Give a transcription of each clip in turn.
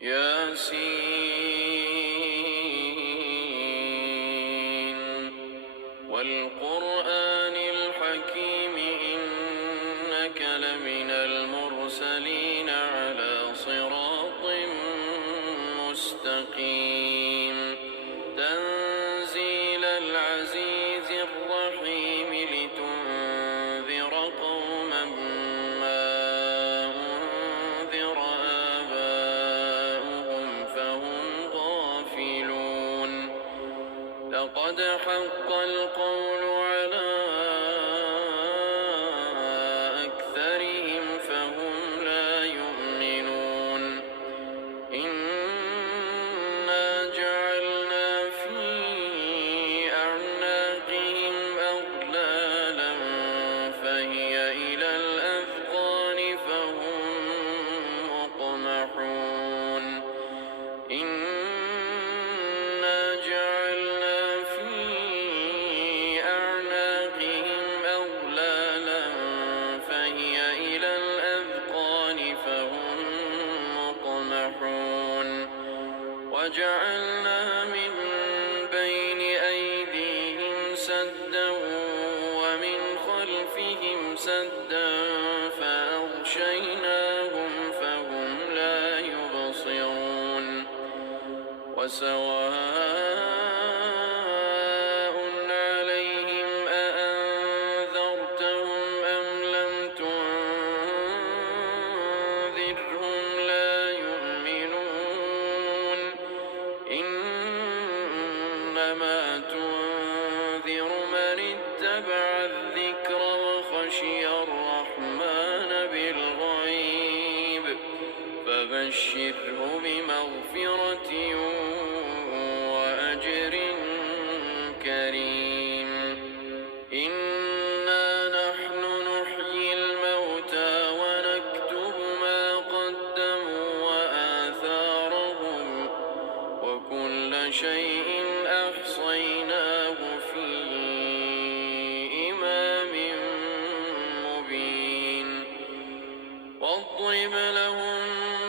ياسين والقرآن الحكيم إنك لمن المرسلين على صراط مستقيم تنزيل العزيز الرحيم لتنذر قوما ما أنذر آباؤهم فهم غافلون لقد حق القول على أكثرهم فهم لا يؤمنون إنا جعلنا في أعناقهم أغلالا فهي إلى الأذقان فهم مقمحون إنا جعلنا في أعناقهم أغلالا فهي إلى الأذقان فهم مقمحون وجعلنا من بين أيديهم سدا ومن خلفهم سدا فأغشيناهم فهم لا يبصرون وسواء عليهم أأنذرتهم أم لم تنذرهم لا يؤمنون إنما تنذر من اتبع الذكر وخشي الرحمن بالغيب فبشره بمغفرة وأجر كريم إنا نحن نحيي الموتى ونكتب ما قدموا وآثارهم وكل شيء أحصيناه في إمام مبين واضرب لهم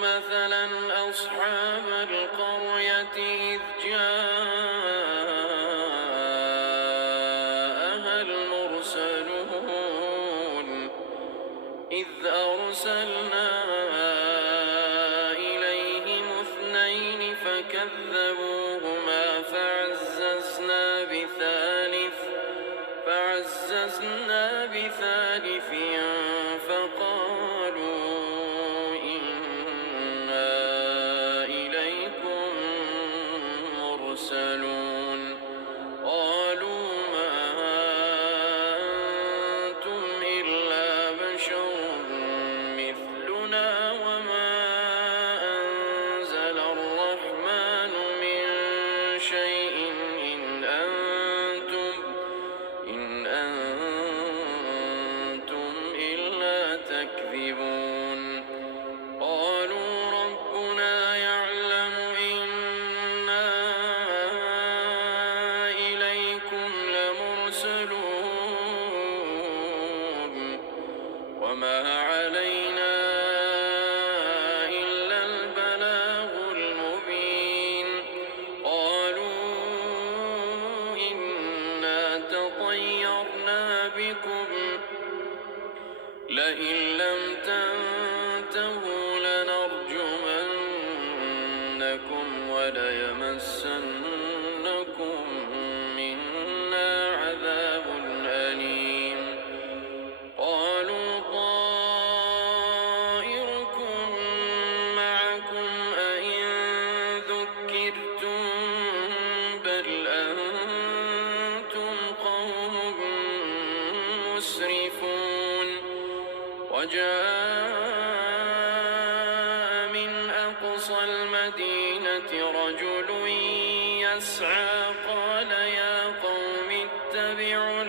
مثلا أصحاب القرية إذ جاءها المرسلون إذ أرسلنا إليهم اثنين فكذبوهما فعززنا بثالث فقالوا إنا إليكم مرسلون قالوا ما أنتم إلا بشر مثلنا وما أنزل الرحمن من شيء إن أنتم إلا تكذبون قالوا ربنا يعلم إنا إليكم لمرسلون وما علينا إلا البلاغ المبين قالوا إنا تطيرنا بكم لئن لم تنتهوا لنرجمنكم وليمسنكم منا عذاب أليم قالوا طائركم معكم أئن ذكرتم بل أنتم قوم مسرفون وجاء من أقصى المدينة رجل يسعى قال يا قوم اتبعوا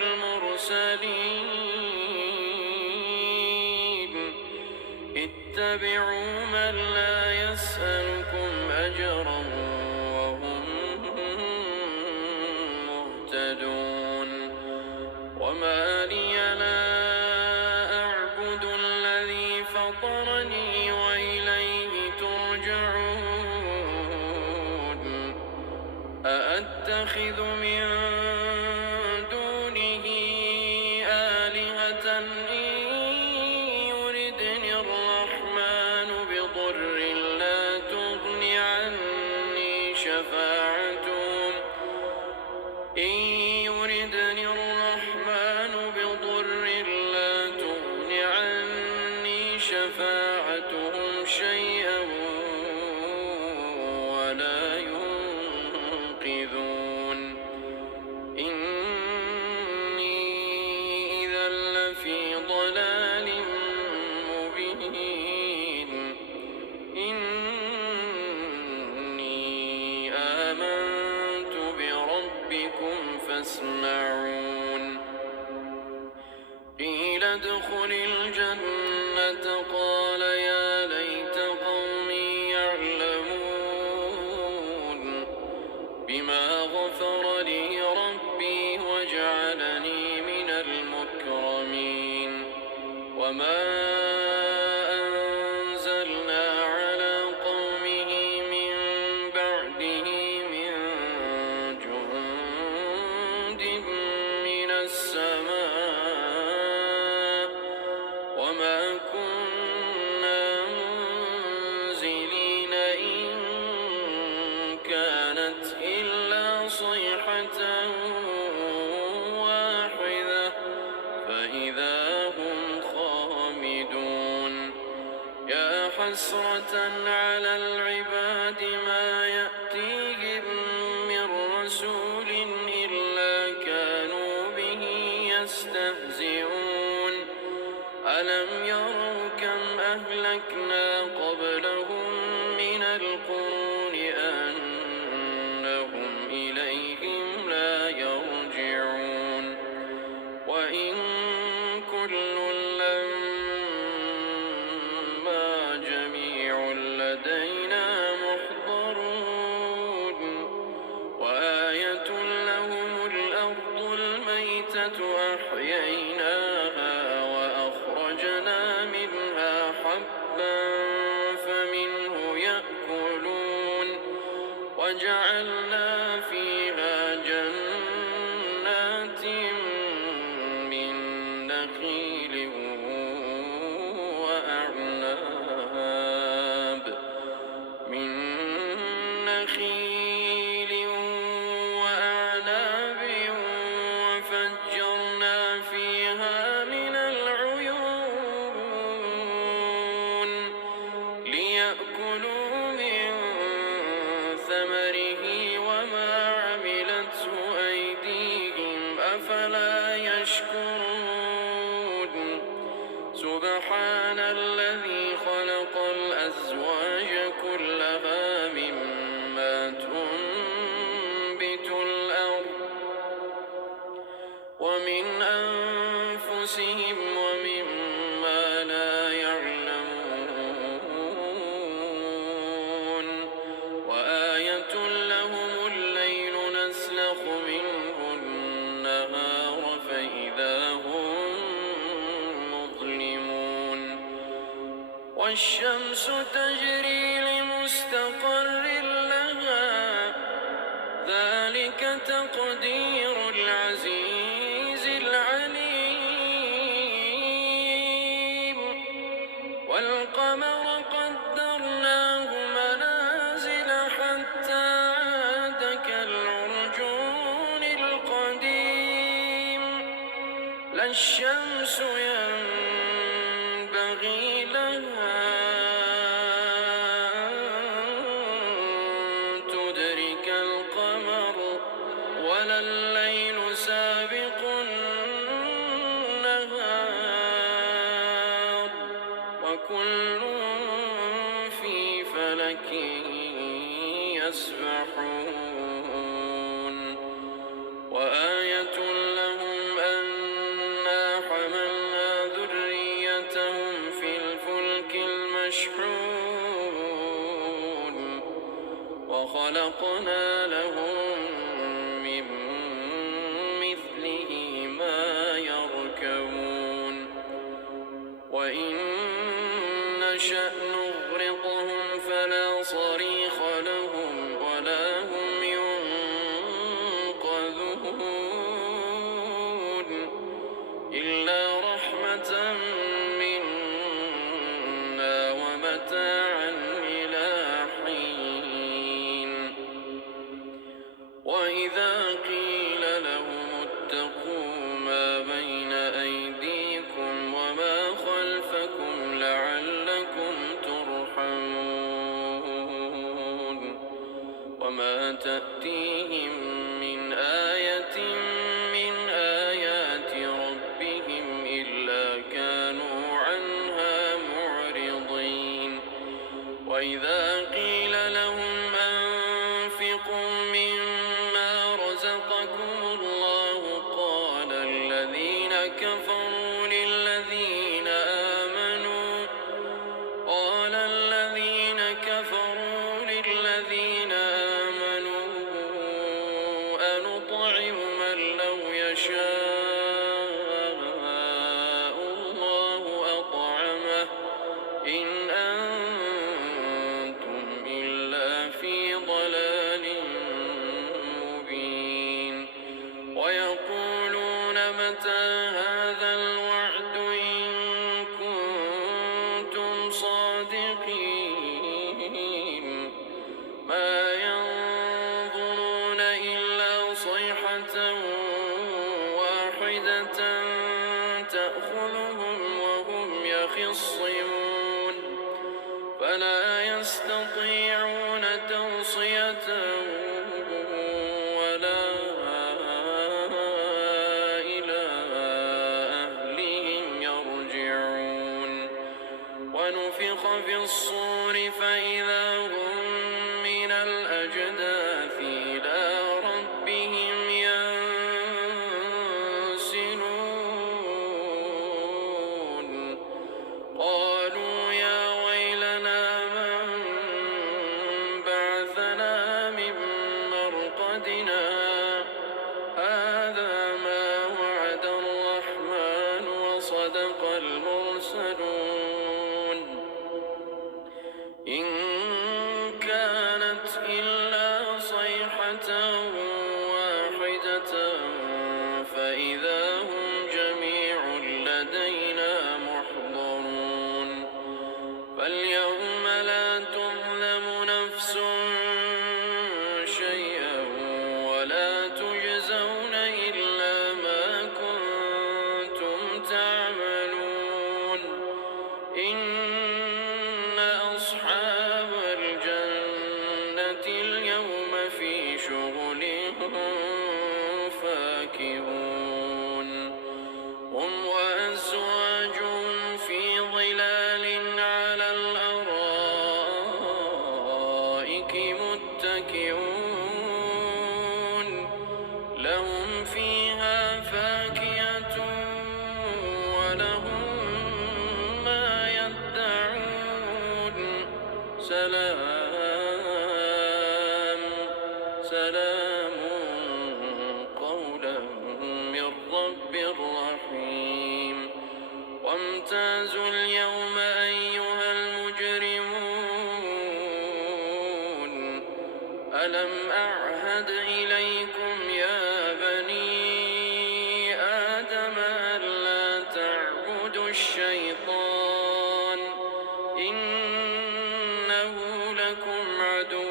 المرسلين اتبعوا من لا يسألكم أجرا وهم مهتدون وما لي لا أعبد الذي فطرني وإليه ترجعون نتخذ من دونه آلهة إن يردني الرحمن بضر لا تغن عني شفاعتهم شيئا ولا ينقذون إني إذا لفي ضلال مبين إني آمنت بربكم فاسمعون قيل ادخل الجنة قال يا ليت قومي يعلمون بما غفر لي ربي وجعلني من المكرمين وما أنزلنا على قومه من بعده من جند من السماء وما كنا منزلين إن كانت إلا صيحة واحدة فإذا هم خامدون يا حسرة على العباد ما يأتيهم من رسول إلا كانوا به يستهزئون ألم يروا كم أهلكنا قبلهم من القرون أنهم إليهم لا يرجعون وإن كل لما جميع لدينا محضرون وآية لهم الأرض الميتة أحييناها وأخرجنا منها حبا فمنه يأكلون وجعلنا فيها جنات من نخيل وأعناب وفجرنا فيها من العيون ليأكلوا من ثمره وما عملته أيديهم أفلا يشكرون سبحان الذي خلق الأزواج كلها مما تنبت الأرض ومن أنفسهم ومما لا يعلمون وآية لهم الليل نسلخ منه النهار فإذا هم مظلمون والشمس تجري لمستقر لها ذلك تقدير العزيز العليم والقمر قدرناه منازل حتى عاد كالعرجون القديم لا الشمس ينبغي لها أن تدرك القمر ولا الليل سابق النهار وكل في فلك يسبحون وآية لهم أنا حملنا ذريتهم في الفلك المشحون وخلقنا لهم من مثله ما يركبون وإن نشأ نغرقهم فلا صريخ لهم ولا هم وما تأتيهم من آية من آيات ربهم إلا كانوا عنها معرضين. وإذا قيل لهم أنفقوا مما رزقكم الله قال الذين كفروا للذين آمنوا أنطعم من لو يشاء الله أطعمه إن أنتم إلا في ضلال مبين. ويقولون متى هذا الوعد إن كنتم صادقين ما ينظرون إلا صيحة واحدة تأخذهم وهم يخصمون فلا يستطيعون توصية ولا إلى أهلهم يرجعون. ونفخ في الصور فإذا هم من الأجداث إلى ربهم ينسلون. قالوا يا ويلنا من بعثنا من مرقدنا هذا ما وعد الرحمن وصدق المرسلون إن كانت إلا صيحة واحدة فإذا هم جميع لدينا محضرون. فاليوم لا تظلم نفس شيئا ولا تجزون إلا ما كنتم تعملون. إن أصحاب الجنة اليوم في شغل فاكهون هم وأزواجهم في ظلال على الأرائك متكئون لهم فيها فاكهة ولهم ما يدعون سلام قولا من رب رحيم. وامتازوا اليوم أيها المجرمون ألم أعهد إليكم يا بني آدم ألا تعبدوا الشيطان إنه لكم عدو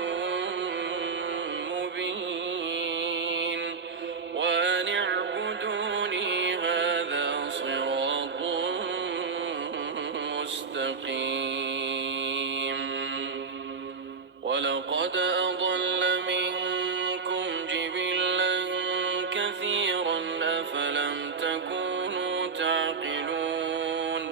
مبين. وأن اعبدوني هذا صراط مستقيم. ولقد أضل منكم جبلا كثيرا أفلم تكونوا تعقلون.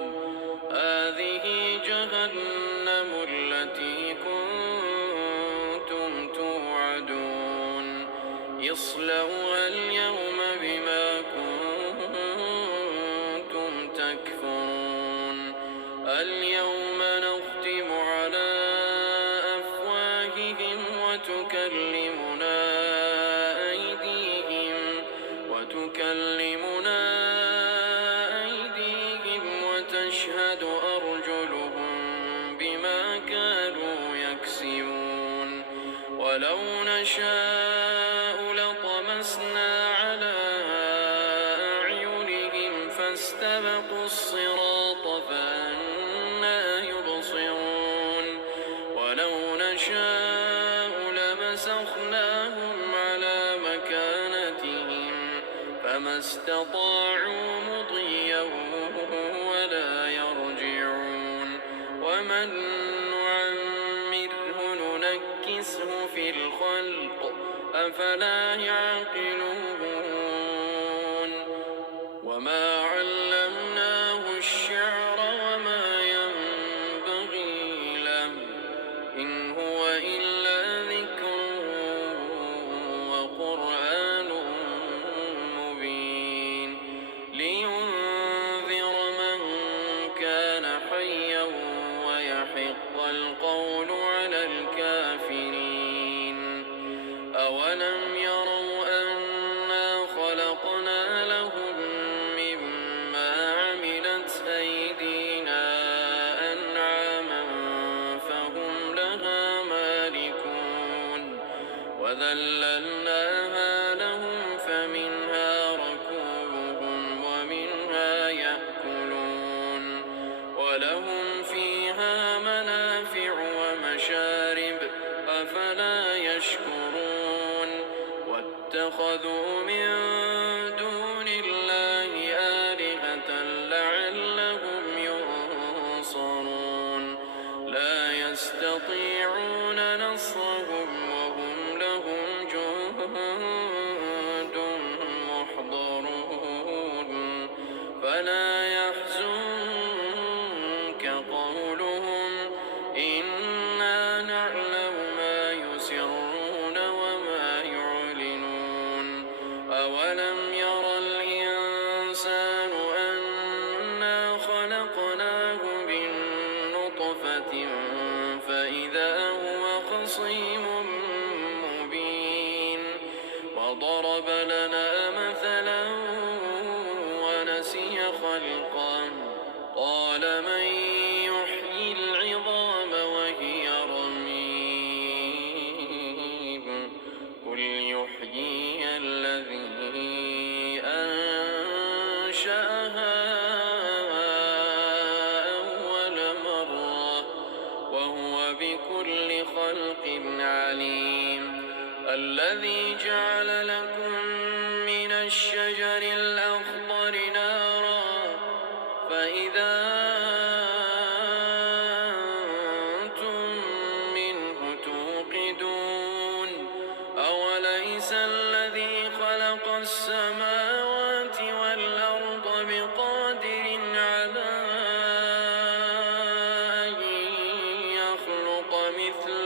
هذه جهنم التي كنتم توعدون اصلوها اليوم بما كنتم تكفرون. اليوم نختم على أفواههم وتكلمنا أيديهم وتشهد أرجلهم بما كانوا يكسبون. ولو نشاء لطمسنا على أعينهم فاستبقوا الصراط فأنى يبصرون. ولو نشاء لمسخناهم على مكانتهم فما استطاعوا مضيا ولا يرجعون. ومن نعمره ننكسه نفسه في الخلق أفلا يعقلون وما علمناه الشعر وما ينبغي له إن هو إلا ذكر وقرآن مبين لينذر من كان حيا ويحق القول على الكافرين أولم يروا أنا خلقنا لهم مما عملت أيدينا أنعاما فهم لها مالكون وذللناها لهم فمنها ركوبهم ومنها يأكلون ولهم فيها منافع ومشارب أفلا يشكرون واتخذوا من دون الله آلهة لعلهم ينصرون لا يستطيعون نصرهم وهم لهم جند محضرون فلا يحزنك قولهم إنا نعلم ما يسرون وما يعلنون أولم ير الإنسان أنا خلقناه من نطفة فإذا هو خصيم مبين وضرب لنا مثلا ونسي خلقه قال من يحيي العظام وهي رميم قل يحييها الذي أنشأها أول مرة وهو بكل خلق عليم الذي جعل لكم من الشجر الأخضر نارا فإذا أنتم منه توقدون أوليس الذي خلق السماوات والأرض بقادر على أن يخلق مثله